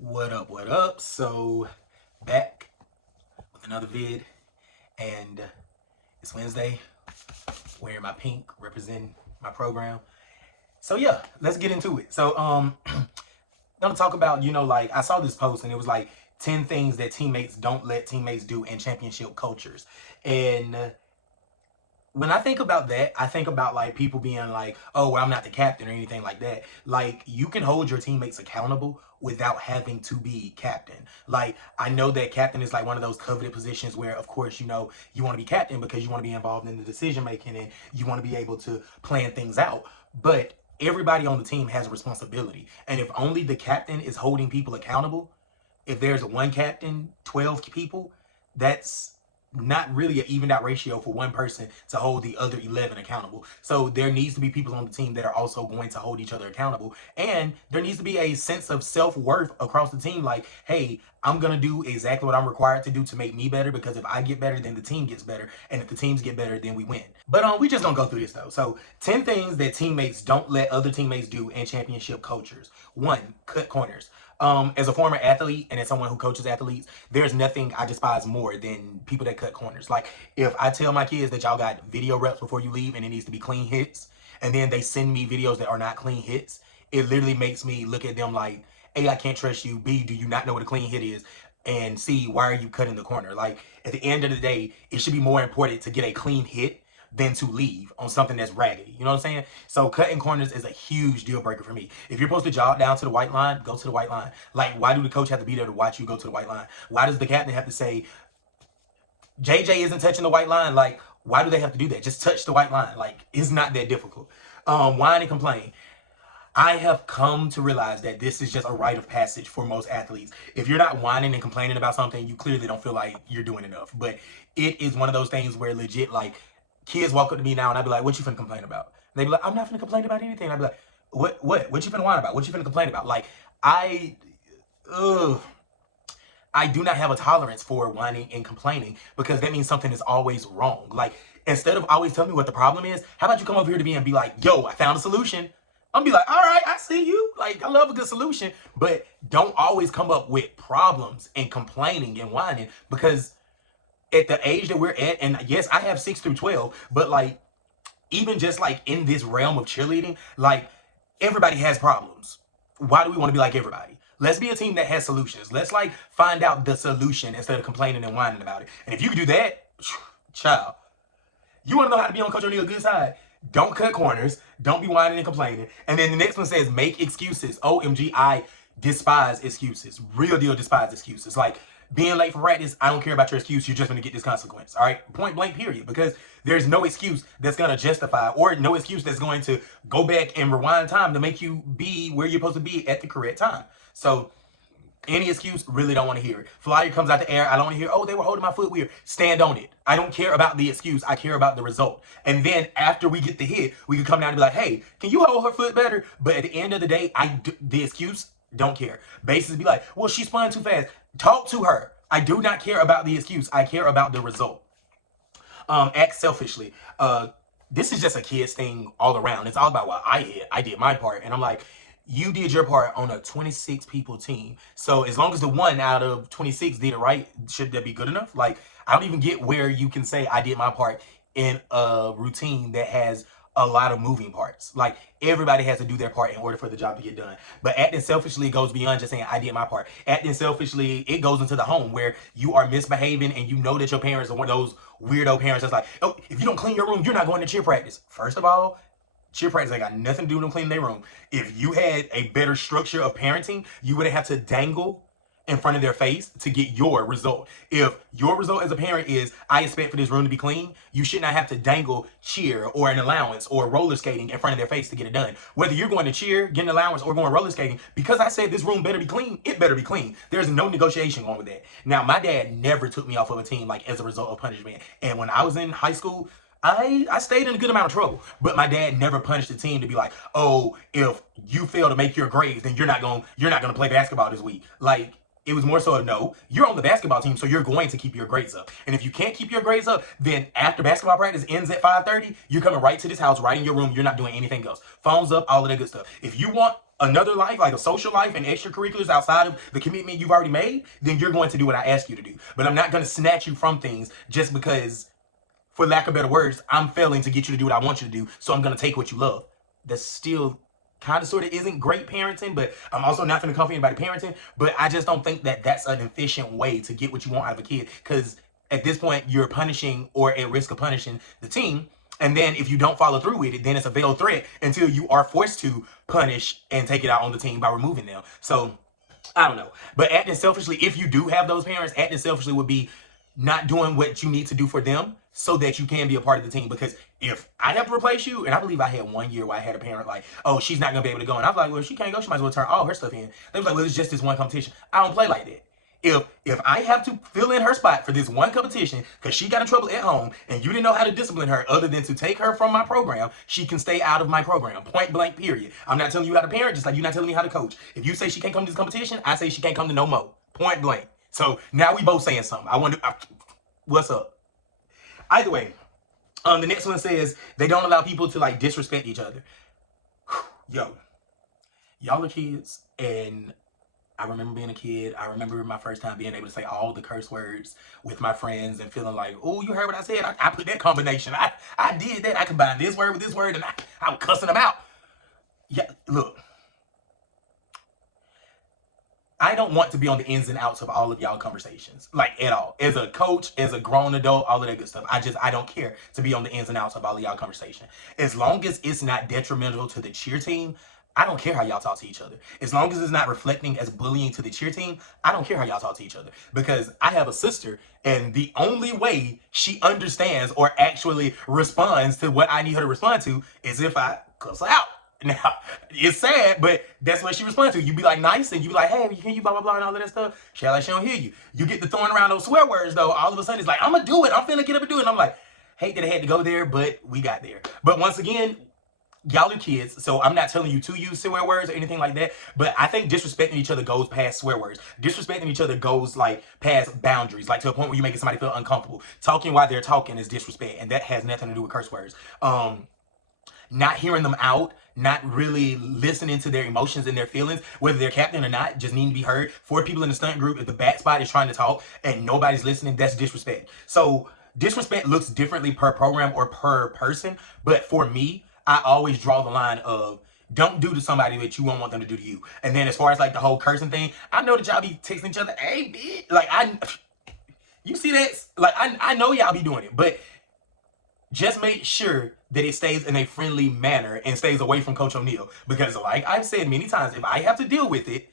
What up, what up? So, back with another vid, and it's Wednesday, wearing my pink, representing my program. So yeah, let's get into it. So, gonna talk about, like, I saw this post and it was like 10 things that teammates don't let teammates do in championship cultures. And when I think about that, I think about like people being like, oh, well, I'm not the captain or anything like that. Like, you can hold your teammates accountable without having to be captain. Like, I know that captain is like one of those coveted positions where, of course, you want to be captain because you want to be involved in the decision making and you want to be able to plan things out. But everybody on the team has a responsibility. And if only the captain is holding people accountable, if there's one captain, 12 people, that's not really an evened out ratio for one person to hold the other 11 accountable. So there needs to be people on the team that are also going to hold each other accountable. And there needs to be a sense of self-worth across the team. Like, hey, I'm going to do exactly what I'm required to do to make me better, because if I get better, then the team gets better. And if the teams get better, then we win. But we just don't go through this though. So 10 things that teammates don't let other teammates do in championship cultures. 1, cut corners. As a former athlete and as someone who coaches athletes, there's nothing I despise more than people that cut corners. Like, if I tell my kids that y'all got video reps before you leave and it needs to be clean hits, and then they send me videos that are not clean hits, it literally makes me look at them like, A, I can't trust you. B, do you not know what a clean hit is? And C, why are you cutting the corner? Like, at the end of the day, it should be more important to get a clean hit than to leave on something that's raggedy. You know what I'm saying? So cutting corners is a huge deal breaker for me. If you're supposed to jog down to the white line, go to the white line. Like, why do the coach have to be there to watch you go to the white line? Why does the captain have to say, JJ isn't touching the white line? Like, why do they have to do that? Just touch the white line. Like, it's not that difficult. Whine and complain. I have come to realize that this is just a rite of passage for most athletes. If you're not whining and complaining about something, you clearly don't feel like you're doing enough. But it is one of those things where legit, like, kids walk up to me now and I'd be like, what you finna complain about? And they'd be like, I'm not finna complain about anything. I'd be like, what you finna whine about? What you finna complain about? Like, ugh. I do not have a tolerance for whining and complaining, because that means something is always wrong. Like, instead of always telling me what the problem is, how about you come over here to me and be like, yo, I found a solution. I'm be like, all right, I see you. Like, I love a good solution, but don't always come up with problems and complaining and whining, because at the age that we're at, and yes, I have 6 through 12, but like, even just like in this realm of cheerleading, like, everybody has problems. Why do we want to be like everybody? Let's be a team that has solutions. Let's like find out the solution instead of complaining and whining about it. And if you can do that, child, you want to know how to be on Coach O'Neal's good side? Don't cut corners. Don't be whining and complaining. And then the next one says, make excuses. OMG, I despise excuses. Real deal despise excuses. Like, being late for practice, I don't care about your excuse. You're just going to get this consequence. All right? Point blank, period. Because there's no excuse that's going to justify, or no excuse that's going to go back and rewind time to make you be where you're supposed to be at the correct time. So, any excuse, really don't want to hear it. Flyer comes out the air, I don't want to hear, oh, they were holding my foot weird. Stand on it. I don't care about the excuse. I care about the result. And then after we get the hit, we can come down and be like, hey, can you hold her foot better? But at the end of the day, the excuse, don't care. Bases be like, well, she spun too fast. Talk to her. I do not care about the excuse. I care about the result. Act selfishly. This is just a kid's thing all around. It's all about what I did my part. And I'm like, you did your part on a 26 people team. So as long as the one out of 26 did it right, should that be good enough? Like, I don't even get where you can say I did my part in a routine that has a lot of moving parts. Like, everybody has to do their part in order for the job to get done. But acting selfishly goes beyond just saying I did my part. Acting selfishly, it goes into the home where you are misbehaving and you know that your parents are one of those weirdo parents that's like, oh, if you don't clean your room, you're not going to cheer practice. First of all, cheer practice ain't got nothing to do with them cleaning their room. If you had a better structure of parenting, you wouldn't have to dangle in front of their face to get your result. If your result as a parent is, I expect for this room to be clean, you should not have to dangle cheer or an allowance or roller skating in front of their face to get it done. Whether you're going to cheer, get an allowance, or going roller skating, because I said this room better be clean, it better be clean. There's no negotiation going with that. Now, my dad never took me off of a team like as a result of punishment. And when I was in high school, I stayed in a good amount of trouble, but my dad never punished the team to be like, oh, if you fail to make your grades, then you're not gonna play basketball this week. Like, It was more so a no. You're on the basketball team, so you're going to keep your grades up. And if you can't keep your grades up, then after basketball practice ends at 5:30, you're coming right to this house, right in your room. You're not doing anything else. Phones up, all of that good stuff. If you want another life, like a social life and extracurriculars outside of the commitment you've already made, then you're going to do what I ask you to do. But I'm not going to snatch you from things just because, for lack of better words, I'm failing to get you to do what I want you to do, so I'm going to take what you love. That's still kind of sort of isn't great parenting, but I'm also not going to comfort anybody parenting. But I just don't think that that's an efficient way to get what you want out of a kid, because at this point you're punishing or at risk of punishing the team. And then if you don't follow through with it, then it's a veiled threat until you are forced to punish and take it out on the team by removing them. So I don't know. But acting selfishly, if you do have those parents, acting selfishly would be not doing what you need to do for them so that you can be a part of the team. Because if I have to replace you, and I believe I had 1 year where I had a parent like, oh, she's not going to be able to go. And I was like, well, if she can't go, she might as well turn all her stuff in. They was like, well, it's just this one competition. I don't play like that. If I have to fill in her spot for this one competition because she got in trouble at home and you didn't know how to discipline her other than to take her from my program, she can stay out of my program. Point blank, period. I'm not telling you how to parent, just like you're not telling me how to coach. If you say she can't come to this competition, I say she can't come to no more. Point blank. So now we both saying something. I wonder, what's up? Either way, the next one says they don't allow people to like disrespect each other. Yo, y'all are kids, and I remember being a kid. I remember my first time being able to say all the curse words with my friends and feeling like, oh, you heard what I said? I put that combination. I did that. I combined this word with this word, and I was cussing them out. Yeah, look. I don't want to be on the ins and outs of all of y'all conversations, like at all. As a coach, as a grown adult, all of that good stuff. I don't care to be on the ins and outs of all of y'all conversation. As long as it's not detrimental to the cheer team, I don't care how y'all talk to each other. As long as it's not reflecting as bullying to the cheer team, I don't care how y'all talk to each other. Because I have a sister, and the only way she understands or actually responds to what I need her to respond to is if I cuss her out. Now, it's sad, but that's what she responds to. You be like nice, and you be like, hey, can you blah, blah, blah, and all of that stuff. She like she don't hear you. You get to throwing around those swear words, though. All of a sudden, it's like, I'm going to do it. I'm finna get up and do it. And I'm like, hate that I had to go there, but we got there. But once again, y'all are kids, so I'm not telling you to use swear words or anything like that, but I think disrespecting each other goes past swear words. Disrespecting each other goes like past boundaries, like to a point where you're making somebody feel uncomfortable. Talking while they're talking is disrespect, and that has nothing to do with curse words. Not hearing them out, not really listening to their emotions and their feelings, whether they're captain or not, just needing to be heard. 4 people in the stunt group, if the back spot is trying to talk and nobody's listening, that's disrespect. So disrespect looks differently per program or per person, but for me, I always draw the line of don't do to somebody that you won't want them to do to you. And then as far as like the whole cursing thing, I know that y'all be texting each other, hey, bitch. Like, you see that? Like, I know y'all be doing it, but just make sure that it stays in a friendly manner and stays away from Coach O'Neal. Because like I've said many times, if I have to deal with it,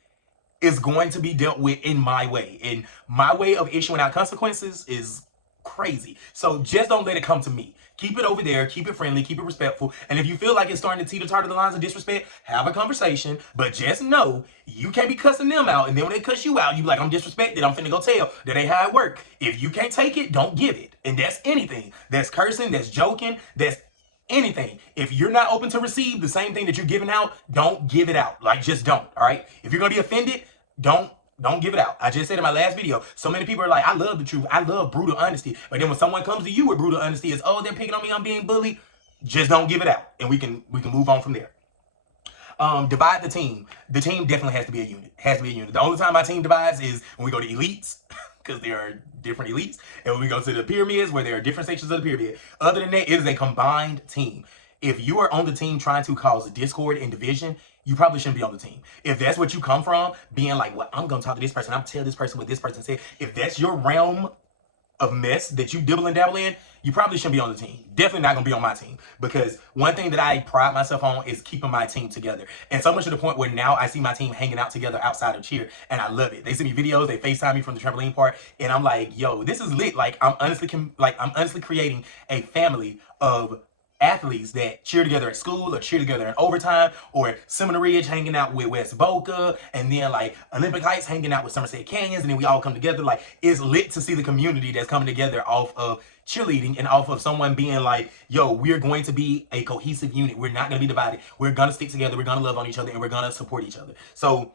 it's going to be dealt with in my way. And my way of issuing out consequences is crazy. So just don't let it come to me. Keep it over there, keep it friendly, keep it respectful. And if you feel like it's starting to teeter-totter to the lines of disrespect, have a conversation. But just know, you can't be cussing them out. And then when they cuss you out, you be like, I'm disrespected. I'm finna go tell. That ain't how it work. If you can't take it, don't give it. And that's anything. That's cursing, that's joking, that's anything. If you're not open to receive the same thing that you're giving out, don't give it out. Like, just don't, all right? If you're gonna be offended, don't give it out. I just said in my last video, so many people are like, I love the truth. I love brutal honesty. But then when someone comes to you with brutal honesty, it's, oh, they're picking on me, I'm being bullied. Just don't give it out. And we can move on from there. Divide the team. The team definitely has to be a unit. Has to be a unit. The only time my team divides is when we go to elites, because there are different elites. And when we go to the pyramids, where there are different sections of the pyramid. Other than that, it is a combined team. If you are on the team trying to cause discord and division, you probably shouldn't be on the team. If that's what you come from, being like, well, I'm going to talk to this person, I'm tell this person what this person said. If that's your realm of mess that you dibble and dabble in, you probably shouldn't be on the team. Definitely not going to be on my team. Because one thing that I pride myself on is keeping my team together. And so much to the point where now I see my team hanging out together outside of cheer. And I love it. They send me videos, they FaceTime me from the trampoline park. And I'm like, yo, this is lit. Like, I'm honestly creating a family of athletes that cheer together at school or cheer together in overtime, or Seminole Ridge hanging out with West Boca, and then like Olympic Heights hanging out with Somerset Canyons, and then we all come together. Like, it's lit to see the community that's coming together off of cheerleading and off of someone being like, yo, we're going to be a cohesive unit. We're not going to be divided. We're going to stick together. We're going to love on each other, and we're going to support each other. So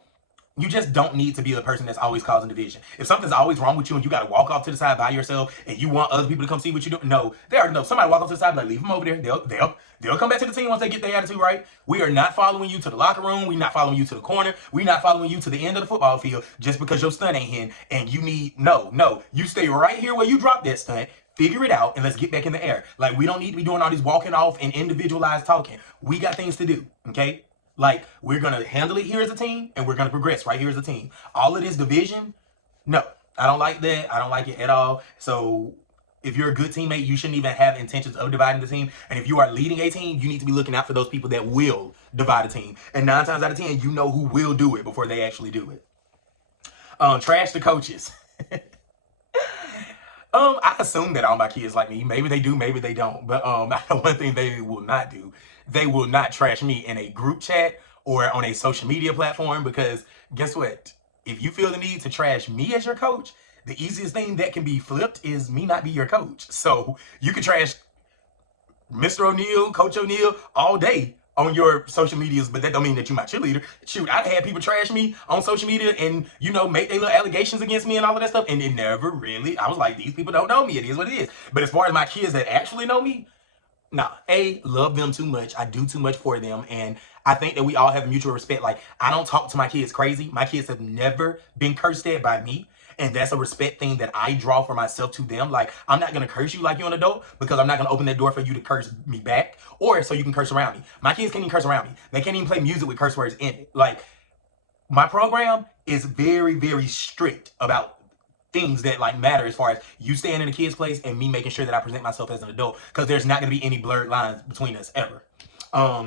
You just don't need to be the person that's always causing division. If something's always wrong with you and you got to walk off to the side by yourself and you want other people to come see what you do, no, they already know. Somebody walk off to the side, like, leave them over there. They'll come back to the team once they get their attitude right. We are not following you to the locker room. We're not following you to the corner. We're not following you to the end of the football field just because your stunt ain't in and you need, no. You stay right here where you dropped that stunt. Figure it out and let's get back in the air. Like, we don't need to be doing all these walking off and individualized talking. We got things to do, okay? Like, we're going to handle it here as a team, and we're going to progress right here as a team. All of this division, no. I don't like that. I don't like it at all. So, if you're a good teammate, you shouldn't even have intentions of dividing the team. And if you are leading a team, you need to be looking out for those people that will divide a team. And 9 times out of 10, you know who will do it before they actually do it. Trash the coaches. I assume that all my kids like me. Maybe they do, maybe they don't. But one thing they will not do, they will not trash me in a group chat or on a social media platform, because guess what? If you feel the need to trash me as your coach, the easiest thing that can be flipped is me not be your coach. So you can trash Mr. O'Neal, Coach O'Neal all day on your social medias, but that don't mean that you my cheerleader. Shoot, I've had people trash me on social media and, you know, make their little allegations against me and all of that stuff, and it never really, I was like, these people don't know me. It is what it is. But as far as my kids that actually know me, nah, love them too much. I do too much for them. And I think that we all have mutual respect. Like, I don't talk to my kids crazy. My kids have never been cursed at by me. And that's a respect thing that I draw for myself to them. Like, I'm not going to curse you like you're an adult, because I'm not going to open that door for you to curse me back, or so you can curse around me. My kids can't even curse around me. They can't even play music with curse words in it. Like, my program is very, very strict about things that like matter, as far as you staying in a kid's place and me making sure that I present myself as an adult, because there's not going to be any blurred lines between us ever.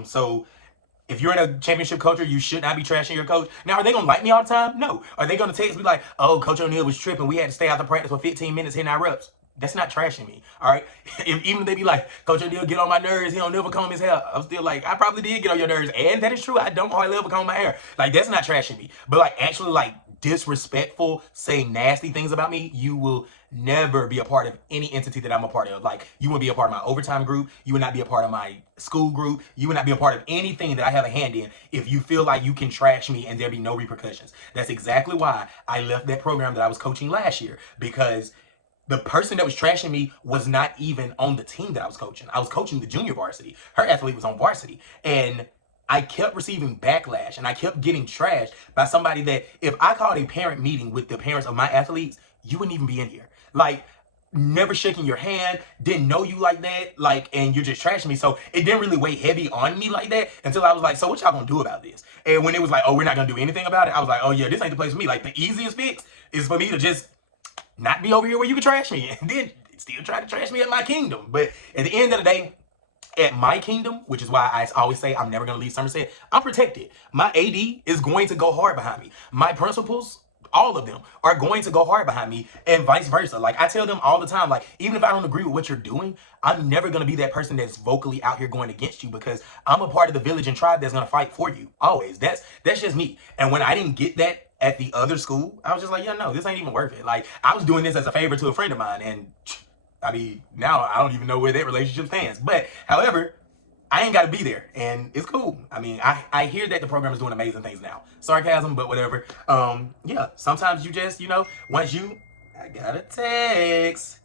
So if you're in a championship culture, you should not be trashing your coach. Now, are they going to like me all the time? No. Are they going to text me like, oh, Coach O'Neal was tripping, we had to stay out the practice for 15 minutes hitting our reps? That's not trashing me, all right? Even if they be like, Coach O'Neal get on my nerves, he don't never comb his hair, I'm still like, I probably did get on your nerves, and that is true, I don't hardly ever comb my hair. Like, that's not trashing me. But like, actually, like, disrespectful, saying nasty things about me, you will never be a part of any entity that I'm a part of. Like, you wouldn't be a part of my overtime group, you would not be a part of my school group, you would not be a part of anything that I have a hand in if you feel like you can trash me and there be no repercussions. That's exactly why I left that program that I was coaching last year, because the person that was trashing me was not even on the team that I was coaching. I was coaching the junior varsity. Her athlete was on varsity. And I kept receiving backlash and I kept getting trashed by somebody that, if I called a parent meeting with the parents of my athletes, you wouldn't even be in here. Like, never shaking your hand, didn't know you like that, like, and you're just trashing me. So it didn't really weigh heavy on me like that until I was like, so what y'all gonna do about this? And when it was like, oh, we're not gonna do anything about it, I was like, oh yeah, this ain't the place for me. Like, the easiest fix is for me to just not be over here where you can trash me, and then still try to trash me at my kingdom. But at the end of the day, at my kingdom, which is why I always say I'm never going to leave Somerset, I'm protected. My AD is going to go hard behind me. My principals, all of them, are going to go hard behind me, and vice versa. Like, I tell them all the time, like, even if I don't agree with what you're doing, I'm never going to be that person that's vocally out here going against you, because I'm a part of the village and tribe that's going to fight for you. Always. That's just me. And when I didn't get that at the other school, I was just like, yeah, no, this ain't even worth it. Like, I was doing this as a favor to a friend of mine, and I mean, now I don't even know where that relationship stands. But however, I ain't got to be there, and it's cool. I mean, I hear that the program is doing amazing things now. Sarcasm, but whatever. Yeah, sometimes you just, you know, I got a text.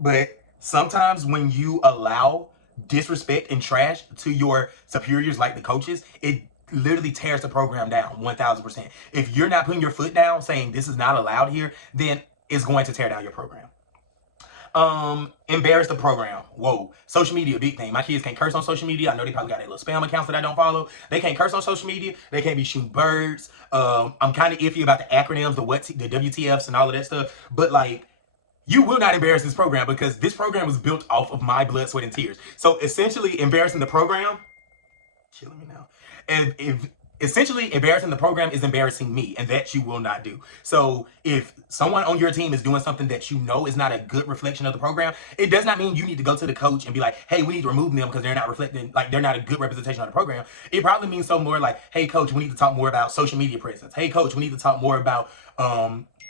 But sometimes when you allow disrespect and trash to your superiors, like the coaches, it literally tears the program down 1000%. If you're not putting your foot down saying this is not allowed here, then it's going to tear down your program. Embarrass the program. Whoa. Social media, big thing. My kids can't curse on social media. I know they probably got their little spam accounts that I don't follow. They can't curse on social media. They can't be shooting birds. I'm kind of iffy about the acronyms, the WTFs and all of that stuff. But like, you will not embarrass this program, because this program was built off of my blood, sweat, and tears. So essentially, embarrassing the program, killing me now. And if essentially embarrassing the program is embarrassing me, and that you will not do. So if someone on your team is doing something that you know is not a good reflection of the program, it does not mean you need to go to the coach and be like, hey, we need to remove them because they're not reflecting, like they're not a good representation of the program. It probably means so more like, hey coach, we need to talk more about social media presence. Hey coach, we need to talk more about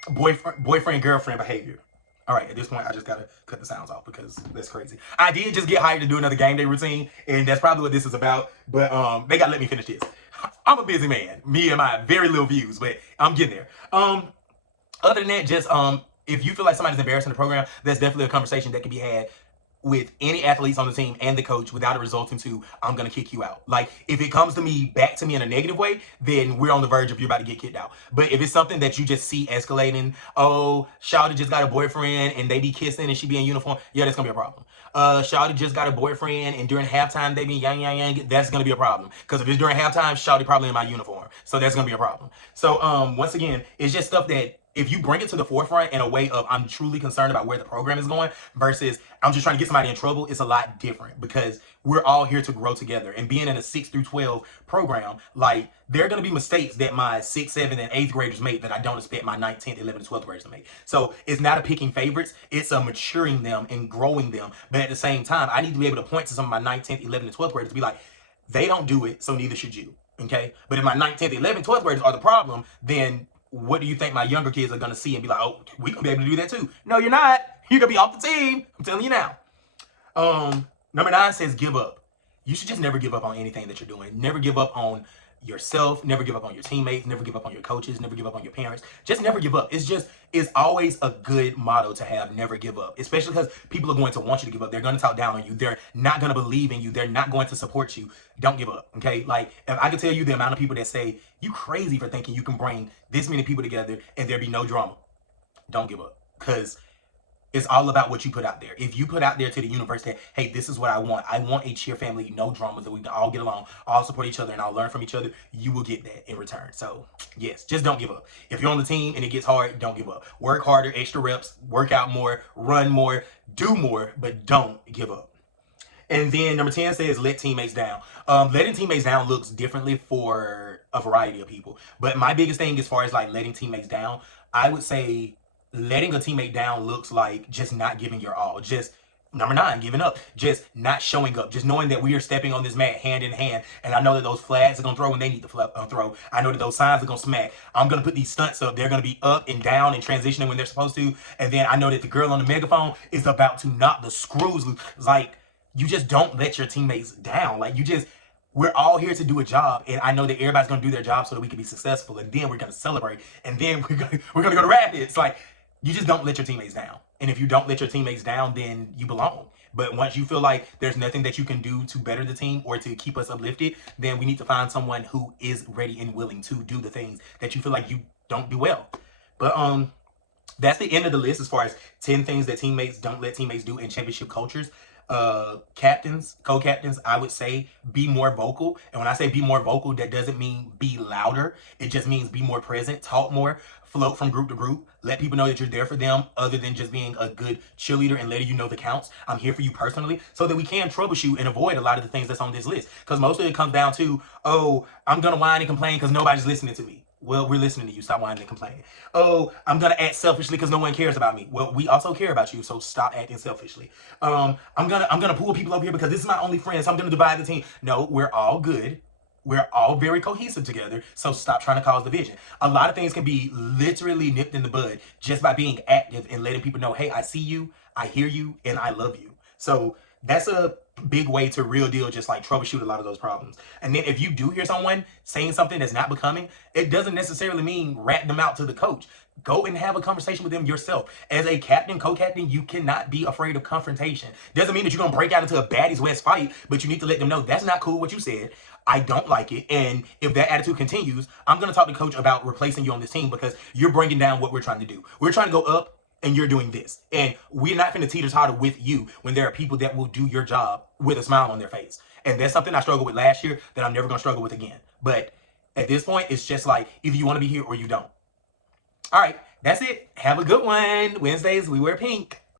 boyfriend girlfriend behavior. All right, at this point, I just gotta cut the sounds off because that's crazy. I did just get hired to do another game day routine, and that's probably what this is about, but they gotta let me finish this. I'm a busy man. Me and my very little views, but I'm getting there. Other than that, just if you feel like somebody's embarrassing the program, that's definitely a conversation that can be had with any athletes on the team and the coach without it resulting to I'm gonna kick you out. Like if it comes to me back to me in a negative way, then we're on the verge of you're about to get kicked out. But if it's something that you just see escalating, oh, Shawty just got a boyfriend and they be kissing and she be in uniform, yeah, that's gonna be a problem. Shawty just got a boyfriend and during halftime they be yang, that's gonna be a problem. Because if it's during halftime, Shawty probably in my uniform. So that's gonna be a problem. So once again, it's just stuff that if you bring it to the forefront in a way of I'm truly concerned about where the program is going versus I'm just trying to get somebody in trouble, it's a lot different because we're all here to grow together. And being in a 6 through 12 program, like there are going to be mistakes that my 6th, 7th, and 8th graders make that I don't expect my 9th, 10th, 11th, and 12th graders to make. So it's not a picking favorites, it's a maturing them and growing them. But at the same time, I need to be able to point to some of my 9th, 10th, 11th, and 12th graders to be like, they don't do it, so neither should you. Okay? But if my 9th, 10th, 11th, 12th graders are the problem, then what do you think my younger kids are going to see and be like, oh, we gonna be able to do that too? No, you're not. You're going to be off the team. I'm telling you now. Number 9 says give up. You should just never give up on anything that you're doing. Never give up on yourself. Never give up on your teammates. Never give up on your coaches. Never give up on your parents. Just never give up. It's always a good motto to have, never give up. Especially because people are going to want you to give up. They're going to talk down on you. They're not going to believe in you. They're not going to support you. Don't give up, okay? Like, if I can tell you the amount of people that say, you crazy for thinking you can bring this many people together and there be no drama. Don't give up. Because it's all about what you put out there. If you put out there to the universe that, hey, this is what I want a cheer family, no dramas, that we can all get along, all support each other, and all learn from each other, you will get that in return. So, yes, just don't give up. If you're on the team and it gets hard, don't give up. Work harder, extra reps, work out more, run more, do more, but don't give up. And then number 10 says let teammates down. Letting teammates down looks differently for a variety of people. But my biggest thing as far as like letting teammates down, I would say letting a teammate down looks like just not giving your all. Just number 9, giving up. Just not showing up. Just knowing that we are stepping on this mat hand in hand. And I know that those flags are going to throw when they need to throw. I know that those signs are going to smack. I'm going to put these stunts up. They're going to be up and down and transitioning when they're supposed to. And then I know that the girl on the megaphone is about to knock the screws loose. Like, you just don't let your teammates down. Like, we're all here to do a job, and I know that everybody's gonna do their job so that we can be successful, and then we're gonna celebrate, and then we're gonna go to Rapids. Like, you just don't let your teammates down. And if you don't let your teammates down, then you belong. But once you feel like there's nothing that you can do to better the team or to keep us uplifted, then we need to find someone who is ready and willing to do the things that you feel like you don't do well. But that's the end of the list as far as 10 things that teammates don't let teammates do in championship cultures. Captains, co-captains, I would say be more vocal. And when I say be more vocal, that doesn't mean be louder. It just means be more present, talk more, float from group to group, let people know that you're there for them other than just being a good cheerleader and letting you know the counts. I'm here for you personally so that we can troubleshoot and avoid a lot of the things that's on this list. Because most of it comes down to, oh, I'm going to whine and complain because nobody's listening to me. Well, we're listening to you. Stop whining and complaining. Oh, I'm going to act selfishly because no one cares about me. Well, we also care about you, so stop acting selfishly. I'm gonna pull people up here because this is my only friend, so I'm going to divide the team. No, we're all good. We're all very cohesive together, so stop trying to cause division. A lot of things can be literally nipped in the bud just by being active and letting people know, hey, I see you, I hear you, and I love you. So that's a big way to real deal just like troubleshoot a lot of those problems. And then if you do hear someone saying something that's not becoming, it doesn't necessarily mean rat them out to the coach. Go and have a conversation with them yourself. As a captain, co-captain, you cannot be afraid of confrontation. Doesn't mean that you're going to break out into a baddies West fight, but you need to let them know that's not cool what you said. I don't like it. And if that attitude continues, I'm going to talk to coach about replacing you on this team because you're bringing down what we're trying to do. We're trying to go up and you're doing this. And we're not going to teeter-totter with you when there are people that will do your job with a smile on their face. And that's something I struggled with last year that I'm never going to struggle with again. But at this point, it's just like either you want to be here or you don't. All right, that's it. Have a good one. Wednesdays, we wear pink.